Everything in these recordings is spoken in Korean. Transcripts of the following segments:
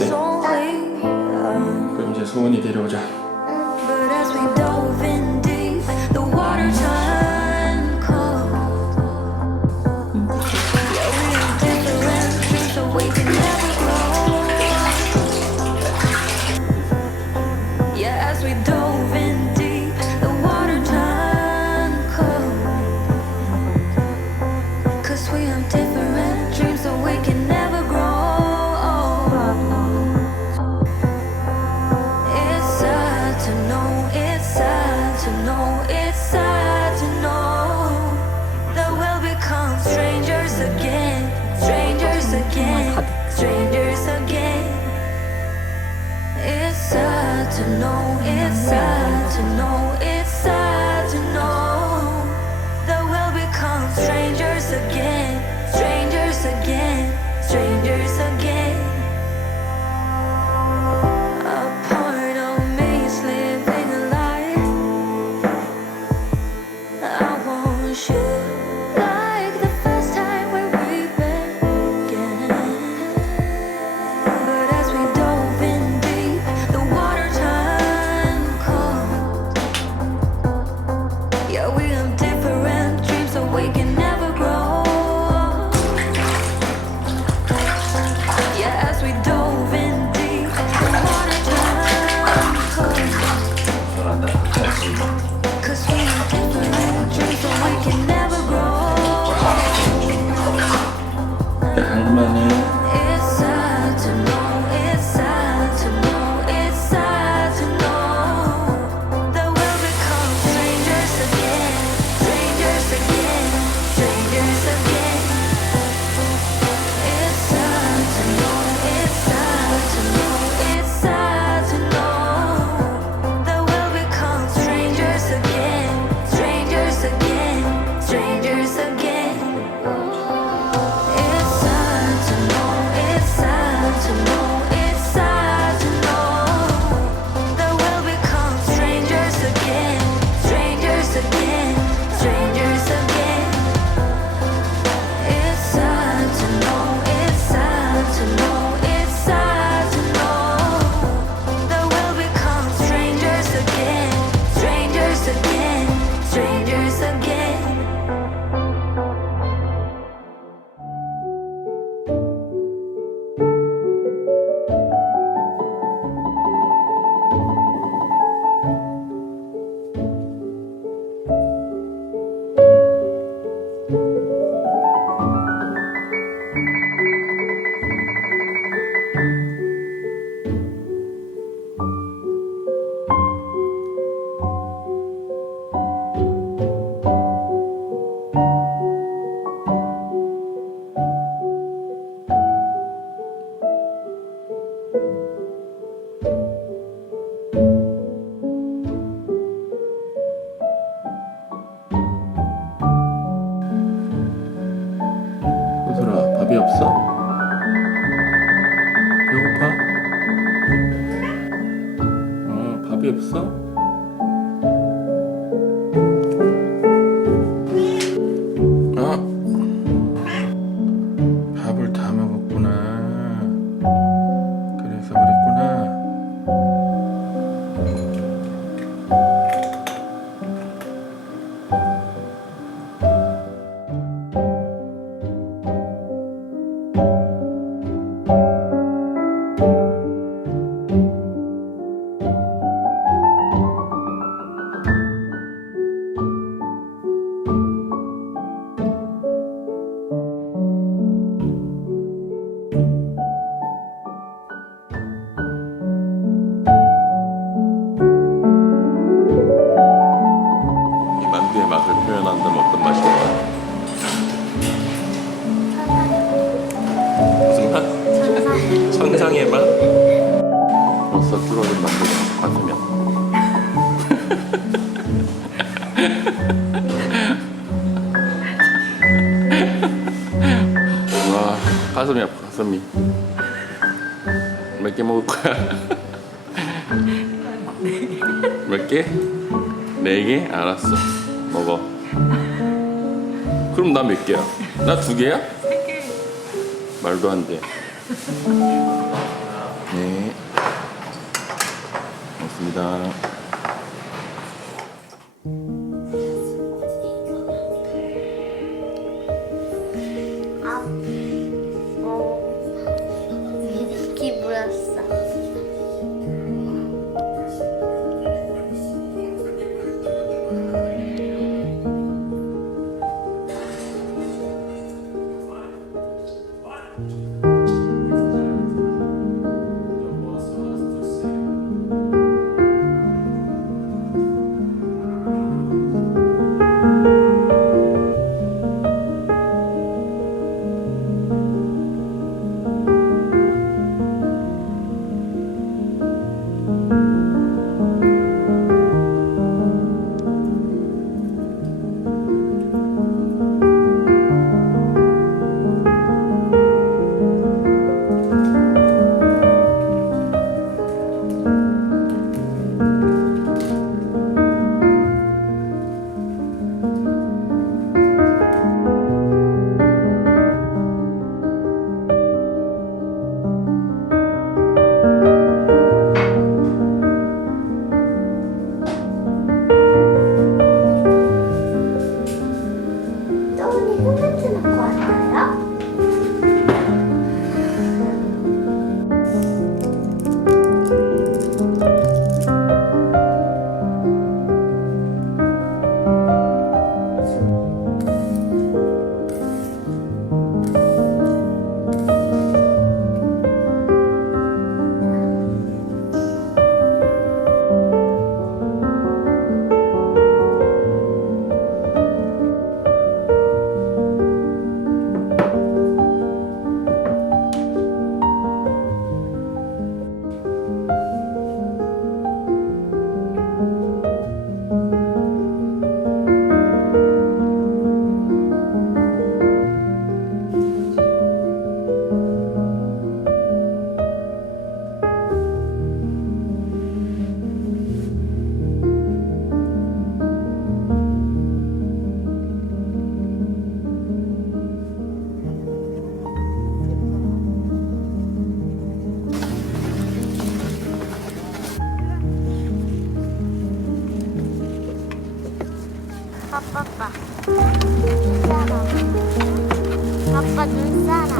때. 그럼 이제 소원이 데려오자. It's such an old 있어? 배고파? 어, 밥이 없어? 벌써 줄어든다고 같으면 와 가슴이 아파 가슴이 몇 개 먹을 거야? 몇 개? 네 개? 알았어 먹어 그럼 나 몇 개야? 나 두 개야? 말도 안돼 네 고맙습니다. 아빠 눈사람 아빠 눈사람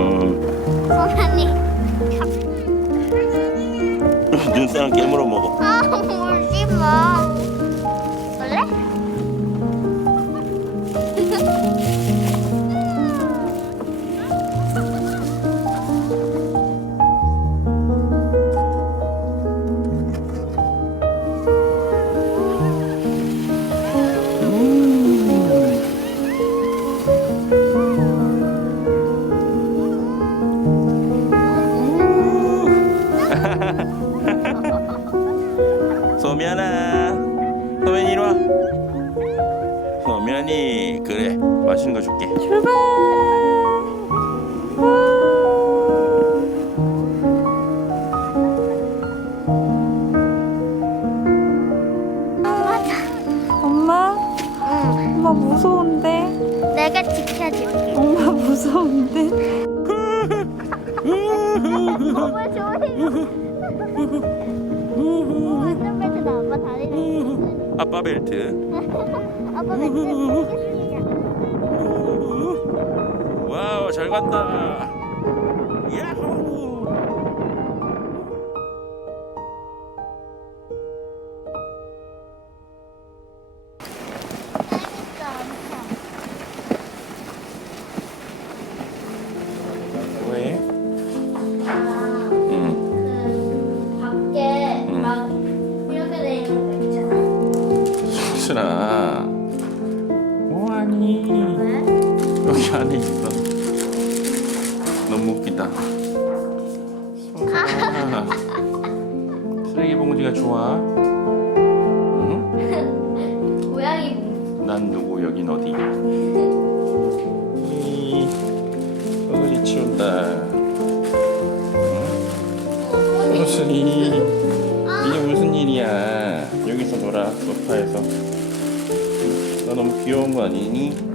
음. 소연이 눈사람 깨물어 먹어. 아 울지 마 소면이 그래 맛있는 거 줄게. 출발! 엄마다 엄마? 응 엄마 무서운데? 내가 지켜줄게 엄마 무서운데? 엄마 좋아해 아빠 다리를 아빠 벨트. 아빠 벨트 와우 잘 간다. 야호. 쓰레기 봉지가 좋아. 응? 고양이 난 누구 여긴 어디? 이 어디 치운다. 응? 무슨 이 이게 무슨 일이야? 여기서 놀아 소파에서. 너 너무 귀여운 거 아니니?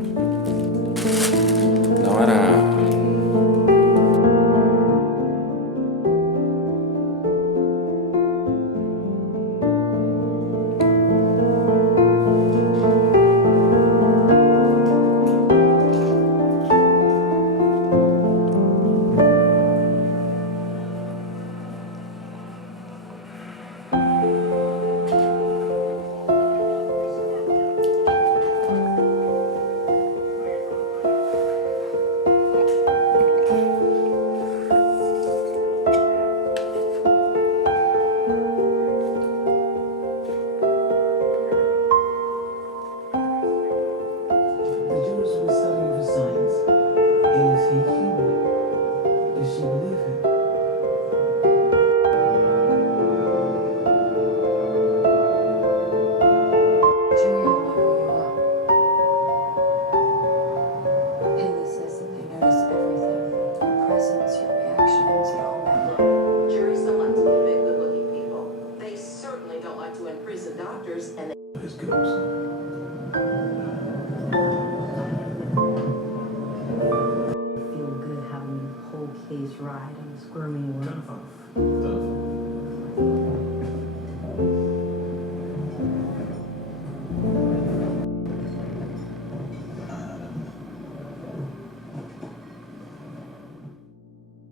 His ghost. feel good having the whole case ride on the squirming world. Kind of